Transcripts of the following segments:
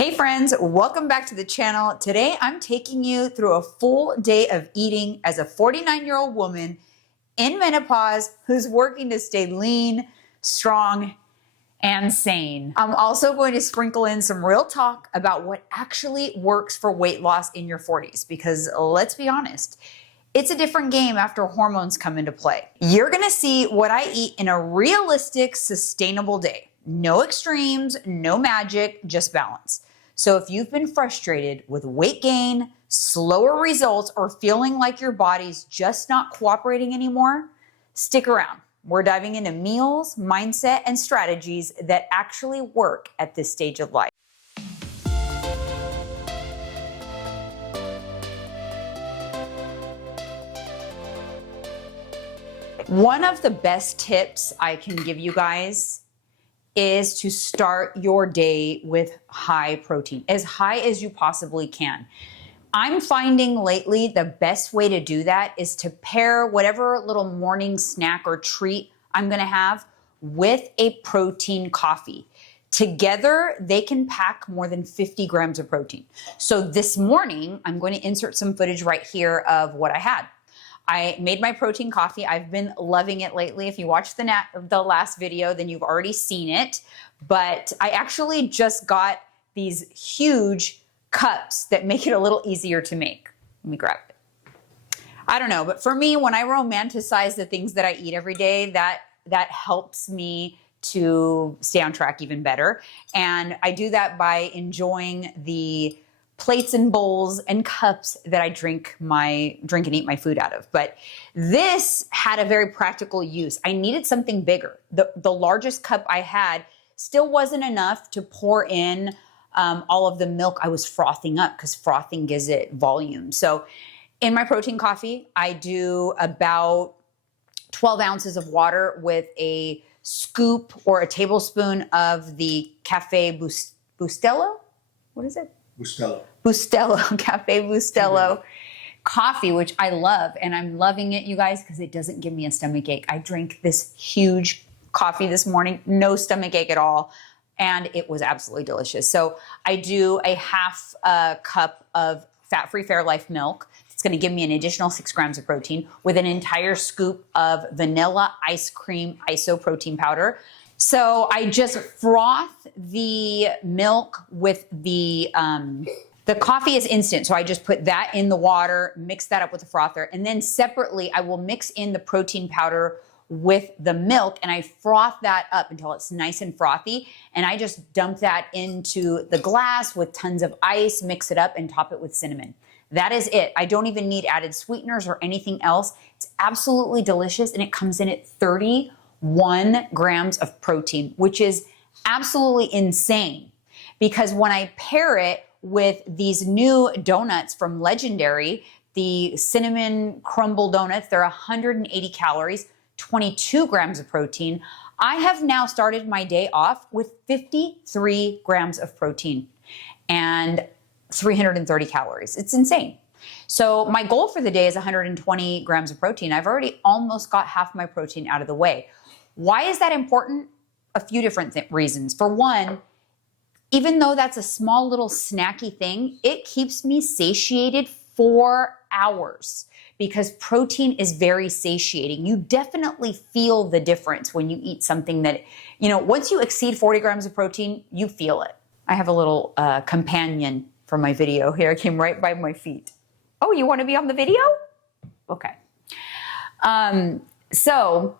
Hey friends, welcome back to the channel. Today I'm taking you through a full day of eating as a 49-year-old woman in menopause who's working to stay lean, strong, and sane. I'm also going to sprinkle in some real talk about what actually works for weight loss in your 40s, because let's be honest, it's a different game after hormones come into play. You're gonna see what I eat in a realistic, sustainable day. No extremes, no magic, just balance. So if you've been frustrated with weight gain, slower results, or feeling like your body's just not cooperating anymore, stick around. We're diving into meals, mindset, and strategies that actually work at this stage of life. One of the best tips I can give you guys is to start your day with high protein, as high as you possibly can. I'm finding lately the best way to do that is to pair whatever little morning snack or treat I'm gonna have with a protein coffee. Together, they can pack more than 50 grams of protein. So this morning, I'm going to insert some footage right here of what I had. I made my protein coffee. I've been loving it lately. If you watched the last video, then you've already seen it. But I actually just got these huge cups that make it a little easier to make. Let me grab it. I don't know, but for me, when I romanticize the things that I eat every day, that helps me to stay on track even better. And I do that by enjoying the plates and bowls and cups that I drink and eat my food out of. But this had a very practical use. I needed something bigger. The largest cup I had still wasn't enough to pour in all of the milk I was frothing up, because frothing gives it volume. So in my protein coffee, I do about 12 ounces of water with a scoop or a tablespoon of the Cafe Bustelo. What is it? Bustelo, Cafe Bustelo coffee, which I love. And I'm loving it, you guys, because it doesn't give me a stomach ache. I drank this huge coffee this morning, no stomach ache at all. And it was absolutely delicious. So I do a half cup of fat-free Fairlife milk. It's going to give me an additional 6 grams of protein with an entire scoop of vanilla ice cream iso protein powder. So I just froth the milk with the coffee is instant. So I just put that in the water, mix that up with the frother. And then separately, I will mix in the protein powder with the milk, and I froth that up until it's nice and frothy. And I just dump that into the glass with tons of ice, mix it up, and top it with cinnamon. That is it. I don't even need added sweeteners or anything else. It's absolutely delicious, and it comes in at 31 grams of protein, which is absolutely insane. Because when I pair it with these new donuts from Legendary, the cinnamon crumble donuts, they're 180 calories, 22 grams of protein. I have now started my day off with 53 grams of protein and 330 calories. It's insane. So my goal for the day is 120 grams of protein. I've already almost got half my protein out of the way. Why is that important? A few different reasons. For one, even though that's a small little snacky thing, it keeps me satiated for hours, because protein is very satiating. You definitely feel the difference when you eat something that, once you exceed 40 grams of protein, you feel it. I have a little companion for my video here. It came right by my feet. Oh, you want to be on the video? Okay. So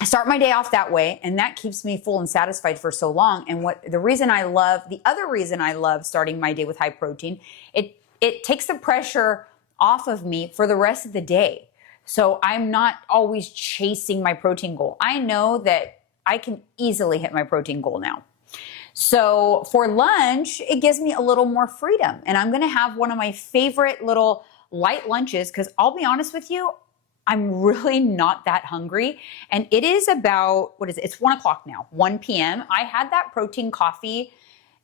I start my day off that way, and that keeps me full and satisfied for so long. And the other reason I love starting my day with high protein, it takes the pressure off of me for the rest of the day. So I'm not always chasing my protein goal. I know that I can easily hit my protein goal now. So for lunch, it gives me a little more freedom. And I'm gonna have one of my favorite little light lunches, because I'll be honest with you, I'm really not that hungry. And it is about, it's 1 o'clock now, 1 p.m. I had that protein coffee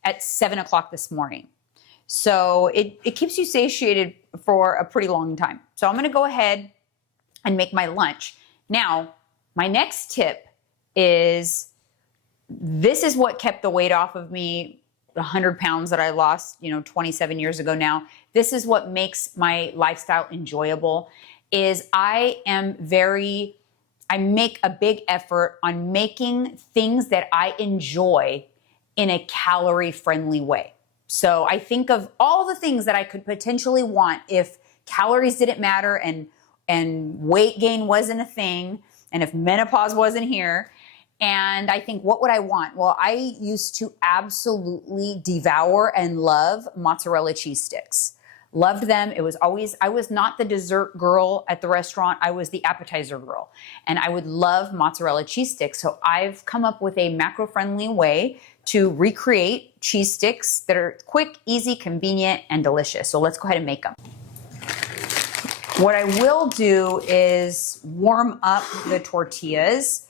at 7 o'clock this morning. So it keeps you satiated for a pretty long time. So I'm gonna go ahead and make my lunch. Now, my next tip is, this is what kept the weight off of me 100 pounds that I lost, 27 years ago now. This is what makes my lifestyle enjoyable is I make a big effort on making things that I enjoy in a calorie-friendly way. So I think of all the things that I could potentially want if calories didn't matter and weight gain wasn't a thing, and if menopause wasn't here. And I think, what would I want? Well, I used to absolutely devour and love mozzarella cheese sticks. Loved them. I was not the dessert girl at the restaurant. I was the appetizer girl. And I would love mozzarella cheese sticks. So I've come up with a macro-friendly way to recreate cheese sticks that are quick, easy, convenient, and delicious. So let's go ahead and make them. What I will do is warm up the tortillas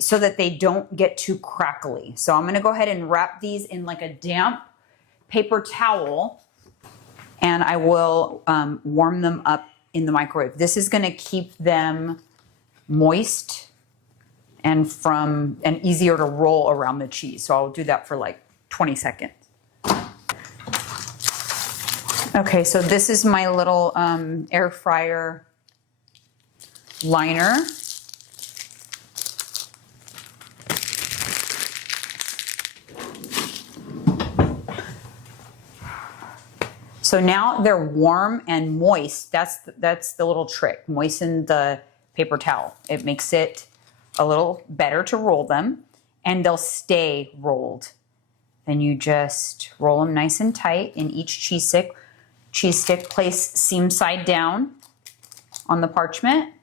so that they don't get too crackly. So I'm gonna go ahead and wrap these in like a damp paper towel, and I will warm them up in the microwave. This is gonna keep them moist and easier to roll around the cheese. So I'll do that for like 20 seconds. Okay, so this is my little air fryer liner. So now they're warm and moist. That's the little trick. Moisten the paper towel. It makes it a little better to roll them, and they'll stay rolled. Then you just roll them nice and tight in each cheese stick. Cheese stick, place seam side down on the parchment.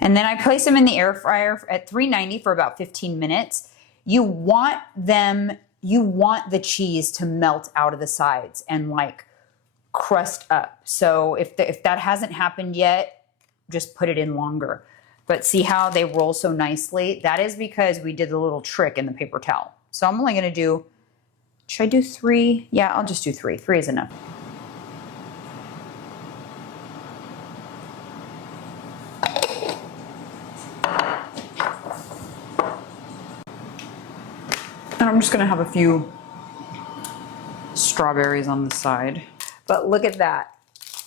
And then I place them in the air fryer at 390 for about 15 minutes. You want the cheese to melt out of the sides and like crust up. So if that hasn't happened yet, just put it in longer. But see how they roll so nicely? That is because we did the little trick in the paper towel. So I'm only gonna do, should I do 3? Yeah, I'll just do 3. 3 is enough. And I'm just gonna have a few strawberries on the side. But look at that.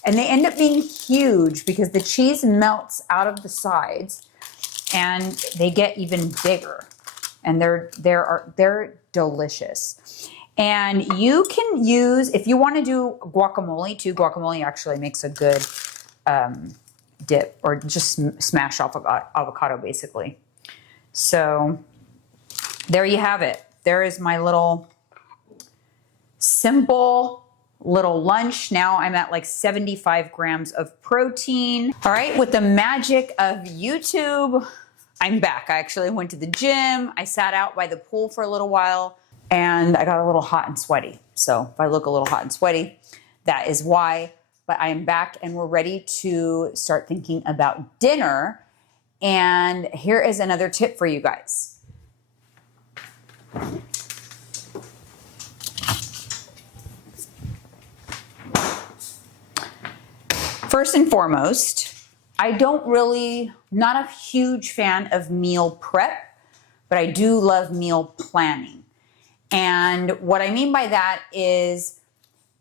And they end up being huge because the cheese melts out of the sides and they get even bigger. And they're delicious. And you can use, if you want to do guacamole too, guacamole actually makes a good dip, or just smash avocado basically. So there you have it. There is my little simple little lunch. Now I'm at like 75 grams of protein. All right, with the magic of YouTube, I'm back. I actually went to the gym. I sat out by the pool for a little while and I got a little hot and sweaty. So if I look a little hot and sweaty, that is why. But I am back and we're ready to start thinking about dinner. And here is another tip for you guys. First and foremost, not a huge fan of meal prep, but I do love meal planning. And what I mean by that is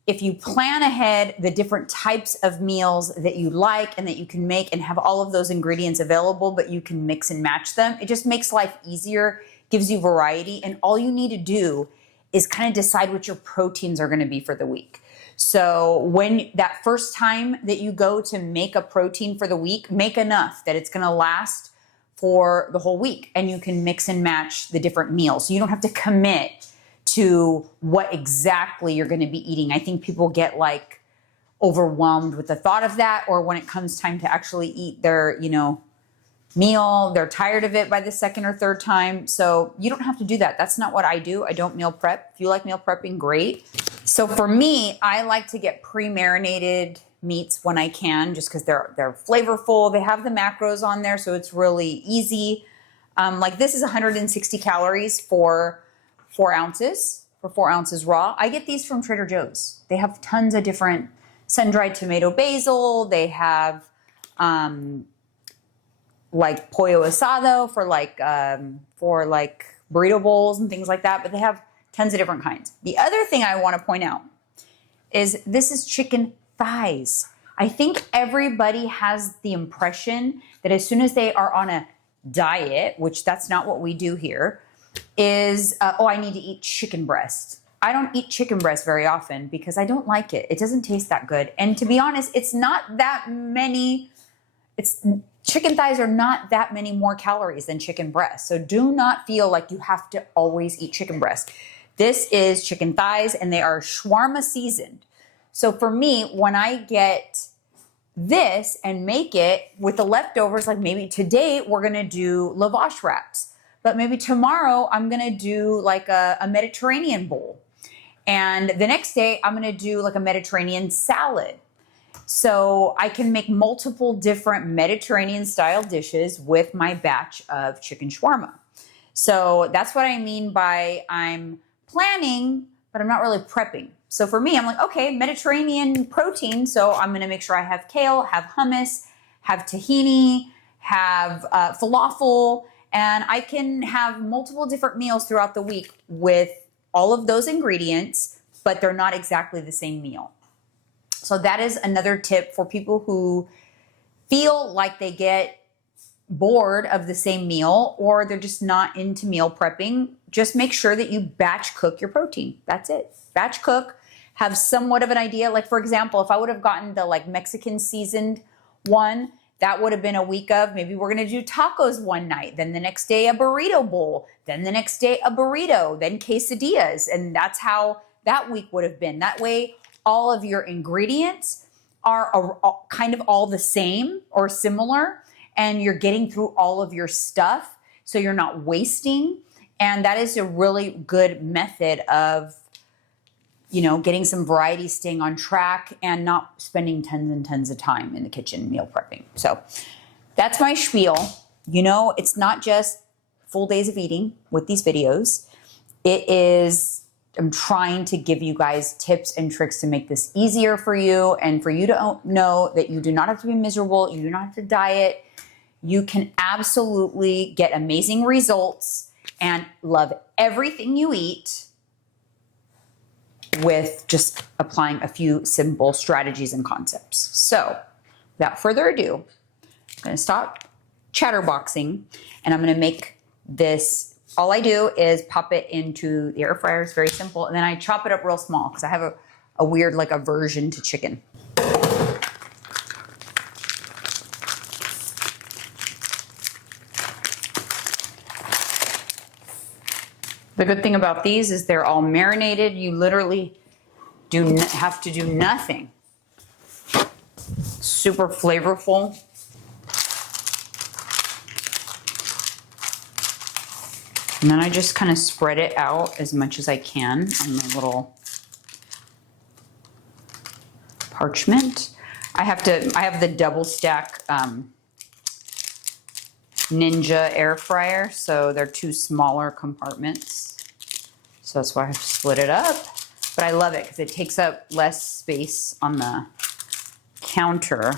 if you plan ahead the different types of meals that you like and that you can make and have all of those ingredients available, but you can mix and match them, it just makes life easier, gives you variety, and all you need to do is kind of decide what your proteins are going to be for the week. So when that first time that you go to make a protein for the week, make enough that it's going to last for the whole week, and you can mix and match the different meals. So you don't have to commit to what exactly you're going to be eating. I think people get like overwhelmed with the thought of that, or when it comes time to actually eat their, meal, they're tired of it by the second or third time. So you don't have to do that. That's not what I do. I don't meal prep. If you like meal prepping, great. So for me, I like to get pre-marinated meats when I can, just because they're flavorful. They have the macros on there, so it's really easy. Like this is 160 calories for 4 ounces, raw. I get these from Trader Joe's. They have tons of different sun-dried tomato basil. They have like pollo asado for like burrito bowls and things like that, but they have tons of different kinds. The other thing I want to point out is this is chicken thighs. I think everybody has the impression that as soon as they are on a diet, which that's not what we do here, is, oh, I need to eat chicken breast. I don't eat chicken breast very often because I don't like it. It doesn't taste that good. And to be honest, it's not that many, chicken thighs are not that many more calories than chicken breast. So do not feel like you have to always eat chicken breast. This is chicken thighs and they are shawarma seasoned. So for me, when I get this and make it with the leftovers, like maybe today we're gonna do lavash wraps, but maybe tomorrow I'm gonna do like a Mediterranean bowl. And the next day I'm gonna do like a Mediterranean salad. So I can make multiple different Mediterranean style dishes with my batch of chicken shawarma. So that's what I mean by I'm planning, but I'm not really prepping. So for me, I'm like, okay, Mediterranean protein. So I'm gonna make sure I have kale, have hummus, have tahini, have falafel, and I can have multiple different meals throughout the week with all of those ingredients, but they're not exactly the same meal. So that is another tip for people who feel like they get bored of the same meal or they're just not into meal prepping. Just make sure that you batch cook your protein. That's it. Batch cook, have somewhat of an idea. Like for example, if I would have gotten the like Mexican seasoned one, that would have been a week of maybe we're going to do tacos one night, then the next day a burrito bowl, then the next day a burrito, then quesadillas. And that's how that week would have been. That way, all of your ingredients are kind of all the same or similar, and you're getting through all of your stuff, so you're not wasting. And that is a really good method of, getting some variety, staying on track, and not spending tons and tons of time in the kitchen meal prepping. So that's my spiel. It's not just full days of eating with these videos. I'm trying to give you guys tips and tricks to make this easier for you and for you to know that you do not have to be miserable. You do not have to diet. You can absolutely get amazing results and love everything you eat with just applying a few simple strategies and concepts. So without further ado, I'm going to stop chatterboxing and I'm going to make this. All I do is pop it into the air fryer. It's very simple. And then I chop it up real small because I have a weird like aversion to chicken. The good thing about these is they're all marinated. You literally have to do nothing. Super flavorful. And then I just kind of spread it out as much as I can on the little parchment. I have the double stack Ninja air fryer, so they're two smaller compartments. So that's why I have to split it up. But I love it because it takes up less space on the counter.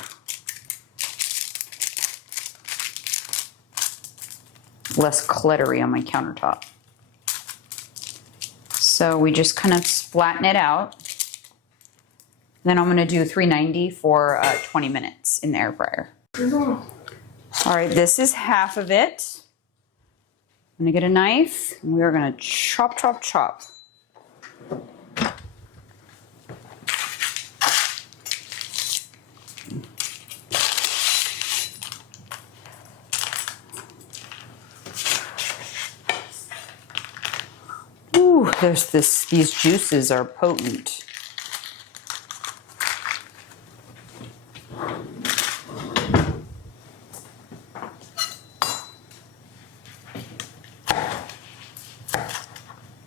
Less cluttery on my countertop. So we just kind of flatten it out. Then I'm gonna do 390 for 20 minutes in the air fryer. All right, this is half of it. I'm gonna get a knife and we are gonna chop, chop, chop. Ooh, these juices are potent.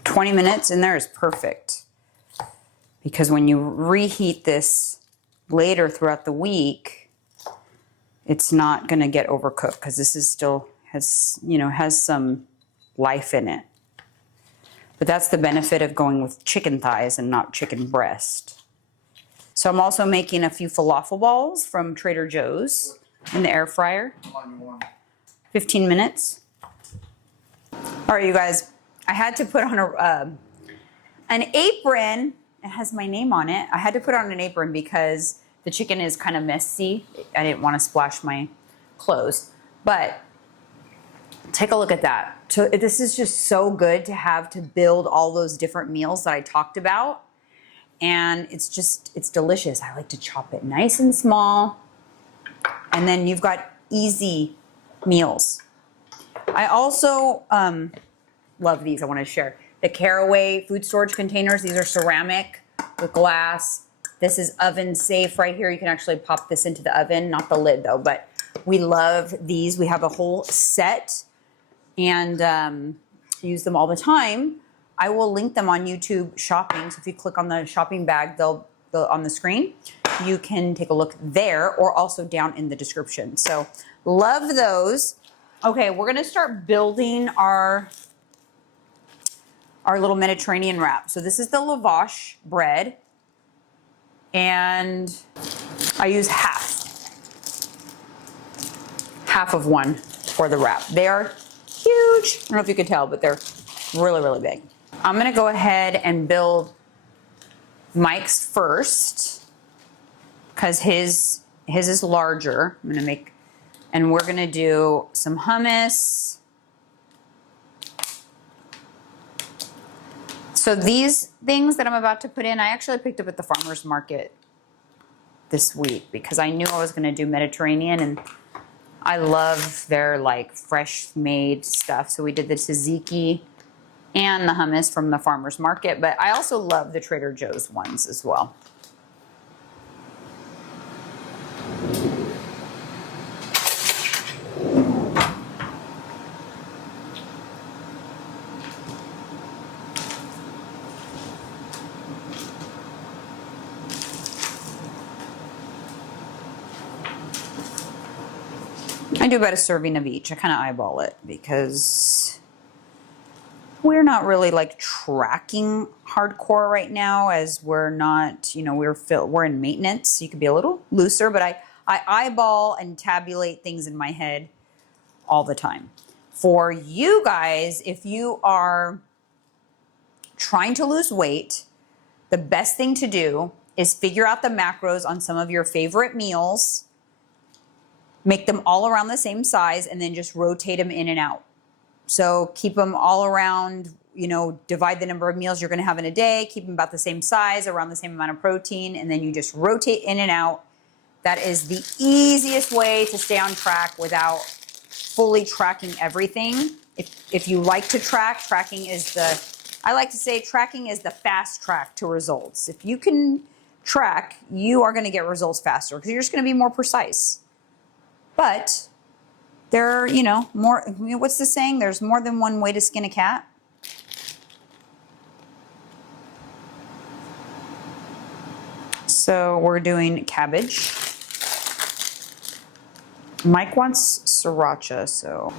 "20 minutes in there is perfect because when you reheat this later throughout the week, it's not going to get overcooked because this is still has some life in it. But that's the benefit of going with chicken thighs and not chicken breast. So I'm also making a few falafel balls from Trader Joe's in the air fryer. 15 minutes. All right, you guys, I had to put on an apron. It has my name on it. I had to put on an apron because the chicken is kind of messy. I didn't want to splash my clothes. But take a look at that. So this is just so good to have to build all those different meals that I talked about. And it's delicious. I like to chop it nice and small. And then you've got easy meals. I also love these. I want to share. The Caraway food storage containers. These are ceramic with glass. This is oven safe right here. You can actually pop this into the oven, not the lid though, but we love these. We have a whole set and use them all the time. I will link them on YouTube Shopping. So if you click on the shopping bag, they'll on the screen. You can take a look there or also down in the description. So love those. Okay, we're gonna start building our little Mediterranean wrap. So this is the lavash bread. And I use half of one for the wrap. They are huge. I don't know if you can tell, but they're really, really big. I'm gonna go ahead and build Mike's first because his is larger. I'm gonna make, and we're gonna do some hummus. So these things that I'm about to put in, I actually picked up at the farmer's market this week because I knew I was gonna do Mediterranean and I love their like fresh made stuff. So we did the tzatziki and the hummus from the farmer's market, but I also love the Trader Joe's ones as well. I do about a serving of each. I kind of eyeball it because we're not really like tracking hardcore right now as we're not, you know, we're in maintenance. So you could be a little looser, but I eyeball and tabulate things in my head all the time. For you guys, if you are trying to lose weight, the best thing to do is figure out the macros on some of your favorite meals. Make them all around the same size and then just rotate them in and out. So keep them all around, you know, divide the number of meals you're gonna have in a day, keep them about the same size, around the same amount of protein, and then you just rotate in and out. That is the easiest way to stay on track without fully tracking everything. If you like to track, I like to say tracking is the fast track to results. If you can track, you are gonna get results faster because you're just gonna be more precise. But there are, you know, more, what's the saying? There's more than one way to skin a cat. So we're doing cabbage. Mike wants sriracha, so.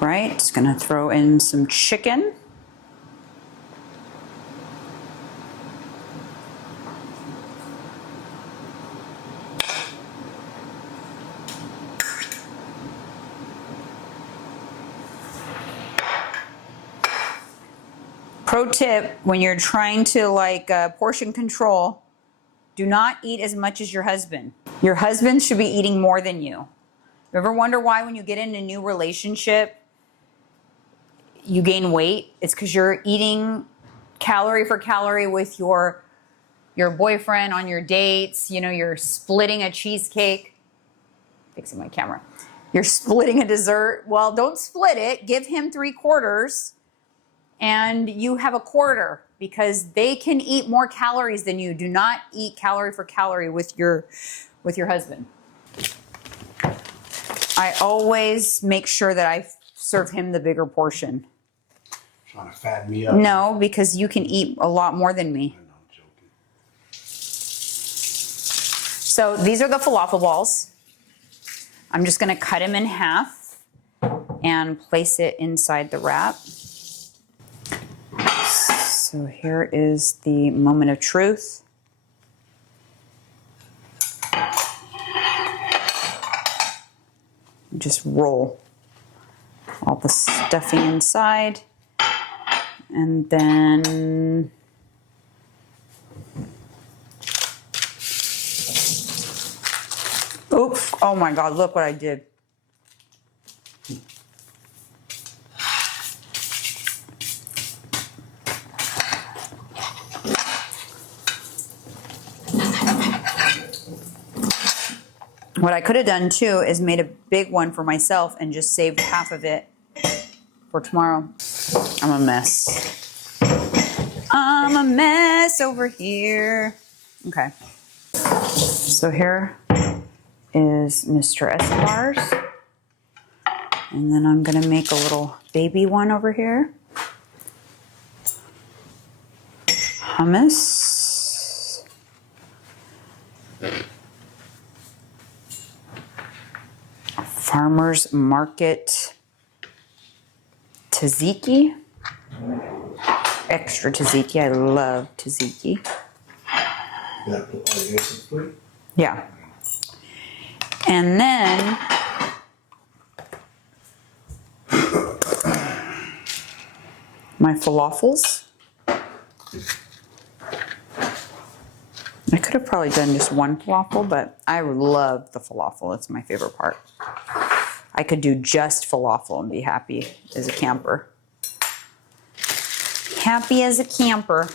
Right, just gonna throw in some chicken. Pro tip, when you're trying to like portion control, do not eat as much as your husband. Your husband should be eating more than you. You ever wonder why when you get in a new relationship, you gain weight? It's because you're eating calorie for calorie with your boyfriend on your dates. You know, you're splitting a cheesecake. Fixing my camera. You're splitting a dessert. Well, don't split it. Give him 3/4 and you have a quarter because they can eat more calories than you. Do not eat calorie for calorie with your husband. I always make sure that I serve him the bigger portion. Trying to fatten me up. No, because you can eat a lot more than me. I know, I'm joking. So these are the falafel balls. I'm just gonna cut them in half and place it inside the wrap. So here is the moment of truth. Just roll all the stuffing inside. And then oops, oh my God, look what I did. What I could have done too is made a big one for myself and just saved half of it for tomorrow. I'm a mess. I'm a mess over here. Okay. So here is Mr. Escobar's. And then I'm gonna make a little baby one over here. Hummus. Farmer's Market tzatziki. Extra tzatziki. I love tzatziki. You gotta put all the essence for it? Yeah. And then my falafels. I could have probably done just one falafel, but I love the falafel. It's my favorite part. I could do just falafel and be happy as a camper. Happy as a camper.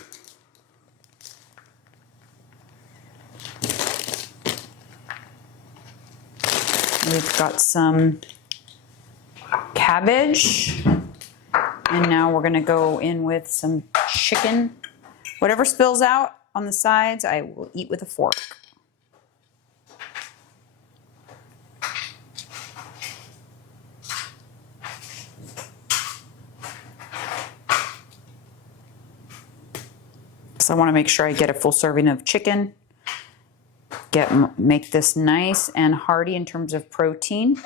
We've got some cabbage. And now we're gonna go in with some chicken. Whatever spills out on the sides, I will eat with a fork. So I wanna make sure I get a full serving of chicken. Make this nice and hearty in terms of protein.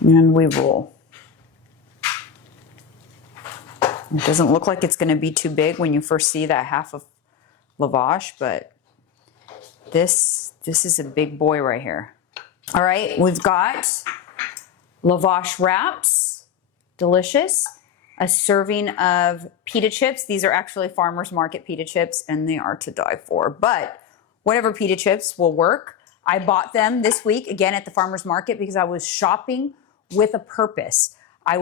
And we roll. It doesn't look like it's going to be too big when you first see that half of lavash, but this is a big boy right here. All right, we've got lavash wraps, delicious. A serving of pita chips. These are actually Farmer's Market pita chips, and they are to die for. But whatever pita chips will work. I bought them this week again at the Farmer's Market because I was shopping with a purpose. I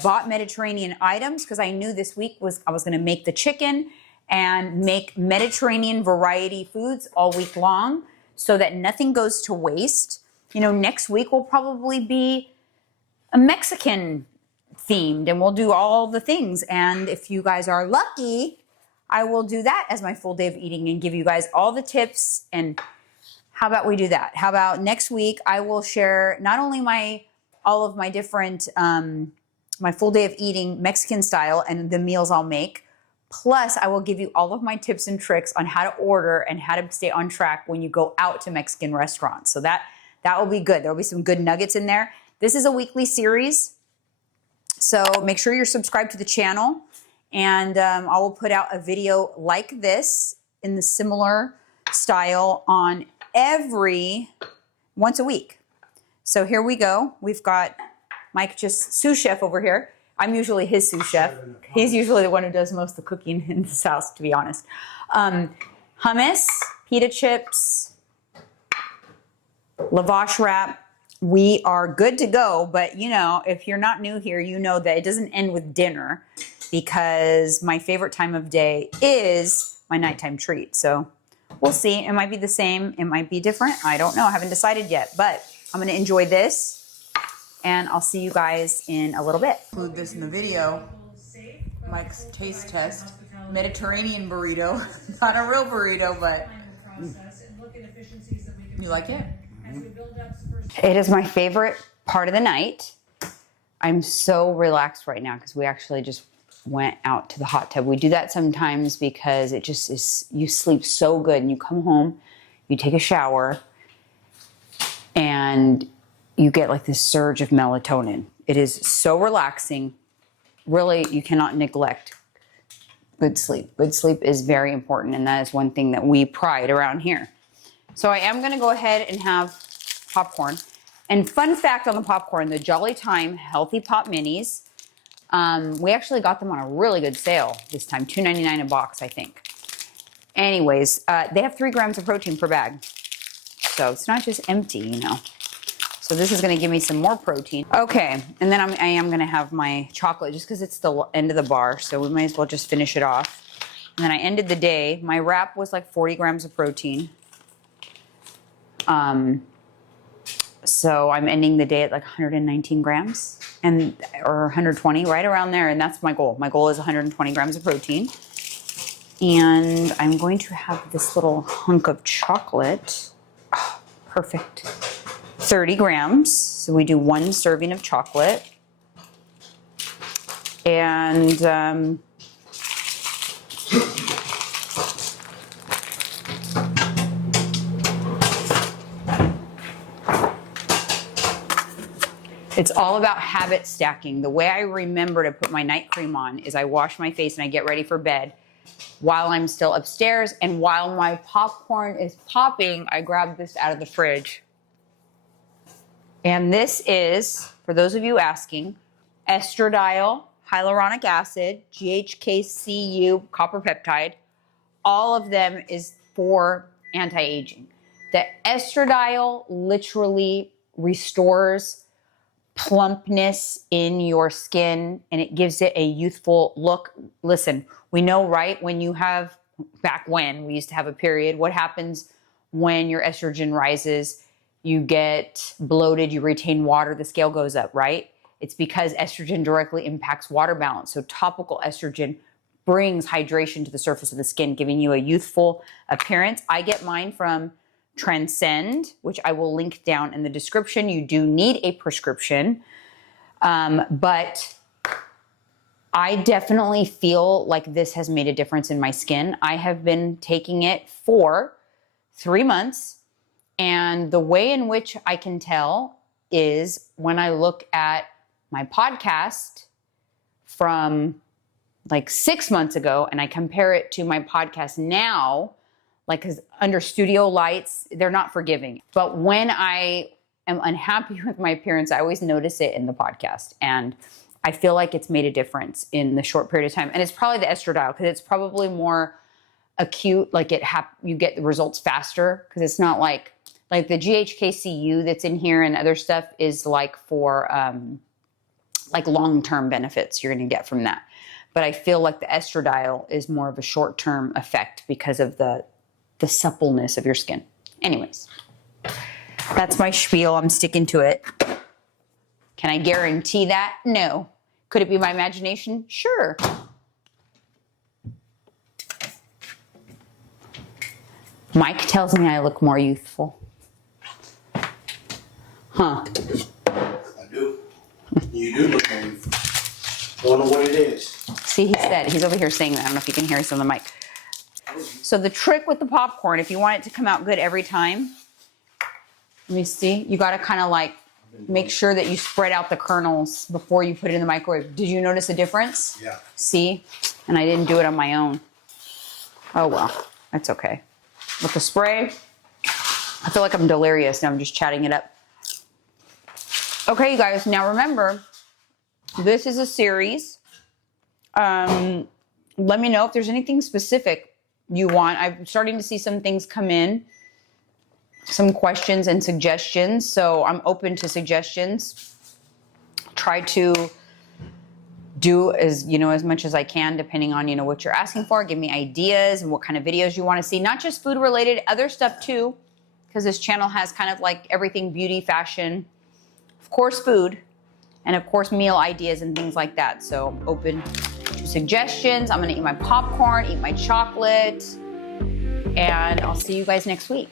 bought Mediterranean items because I knew this week I was going to make the chicken and make Mediterranean variety foods all week long so that nothing goes to waste. You know, next week will probably be a Mexican themed and we'll do all the things. And if you guys are lucky, I will do that as my full day of eating and give you guys all the tips. And how about we do that? How about next week I will share not only all of my different, my full day of eating Mexican style and the meals I'll make, plus I will give you all of my tips and tricks on how to order and how to stay on track when you go out to Mexican restaurants. So that will be good. There'll be some good nuggets in there. This is a weekly series. So make sure you're subscribed to the channel, and I will put out a video like this in the similar style on once a week. So here we go. We've got Mike, just sous chef over here. I'm usually his sous chef. He's usually the one who does most of the cooking in this house, to be honest. Hummus, pita chips, lavash wrap. We are good to go, but you know, if you're not new here, you know that it doesn't end with dinner because my favorite time of day is my nighttime treat. So we'll see. It might be the same. It might be different. I don't know. I haven't decided yet, but I'm going to enjoy this and I'll see you guys in a little bit. Include this in the video. Mike's taste test. Mediterranean burrito. Not a real burrito, but you like it? It is my favorite part of the night. I'm so relaxed right now because we actually just went out to the hot tub. We do that sometimes because it just is, you sleep so good and you come home, you take a shower, and you get like this surge of melatonin. It is so relaxing. Really, you cannot neglect good sleep. Good sleep is very important, and that is one thing that we pride around here. So I am gonna go ahead and have popcorn. And fun fact on the popcorn, the Jolly Time Healthy Pop Minis, we actually got them on a really good sale this time, $2.99 a box, I think. Anyways, they have 3 grams of protein per bag. So it's not just empty, you know. So this is gonna give me some more protein. Okay, and then I am gonna have my chocolate just because it's the end of the bar, so we might as well just finish it off. And then I ended the day, my wrap was like 40 grams of protein. So I'm ending the day at like 119 grams or 120, right around there. And that's my goal. My goal is 120 grams of protein. And I'm going to have this little hunk of chocolate. Oh, perfect. 30 grams. So we do 1 serving of chocolate. And it's all about habit stacking. The way I remember to put my night cream on is I wash my face and I get ready for bed while I'm still upstairs. And while my popcorn is popping, I grab this out of the fridge. And this is, for those of you asking, estradiol, hyaluronic acid, GHKCU, copper peptide. All of them is for anti-aging. The estradiol literally restores plumpness in your skin, and it gives it a youthful look. Listen, we know, right, when you have, back when we used to have a period, what happens when your estrogen rises? You get bloated, you retain water, the scale goes up, right? It's because estrogen directly impacts water balance. So topical estrogen brings hydration to the surface of the skin, giving you a youthful appearance. I get mine from Transcend, which I will link down in the description. You do need a prescription, but I definitely feel like this has made a difference in my skin. I have been taking it for 3 months, and the way in which I can tell is when I look at my podcast from like 6 months ago and I compare it to my podcast now. Like, because under studio lights, they're not forgiving. But when I am unhappy with my appearance, I always notice it in the podcast. And I feel like it's made a difference in the short period of time. And it's probably the estradiol, because it's probably more acute. Like you get the results faster, because it's not like the GHKCU that's in here and other stuff is like for like long-term benefits you're going to get from that. But I feel like the estradiol is more of a short-term effect because of the suppleness of your skin. Anyways, that's my spiel. I'm sticking to it. Can I guarantee that? No. Could it be my imagination? Sure. Mike tells me I look more youthful. Huh. I do. You do look more youthful. I don't know what it is. See, he's over here saying that. I don't know if you can hear us on the mic. So the trick with the popcorn, if you want it to come out good every time, let me see, you got to kind of like make sure that you spread out the kernels before you put it in the microwave. Did you notice a difference? Yeah. See? And I didn't do it on my own. Oh, well, that's okay. With the spray, I feel like I'm delirious now. I'm just chatting it up. Okay, you guys, now remember, this is a series. Let me know if there's anything specific you want. I'm starting to see some things come in, some questions and suggestions. So I'm open to suggestions. Try to do as much as I can, depending on, what you're asking for. Give me ideas and what kind of videos you want to see, not just food related, other stuff too, because this channel has kind of like everything beauty, fashion, of course, food, and of course, meal ideas and things like that. So open suggestions. I'm going to eat my popcorn, eat my chocolate, and I'll see you guys next week.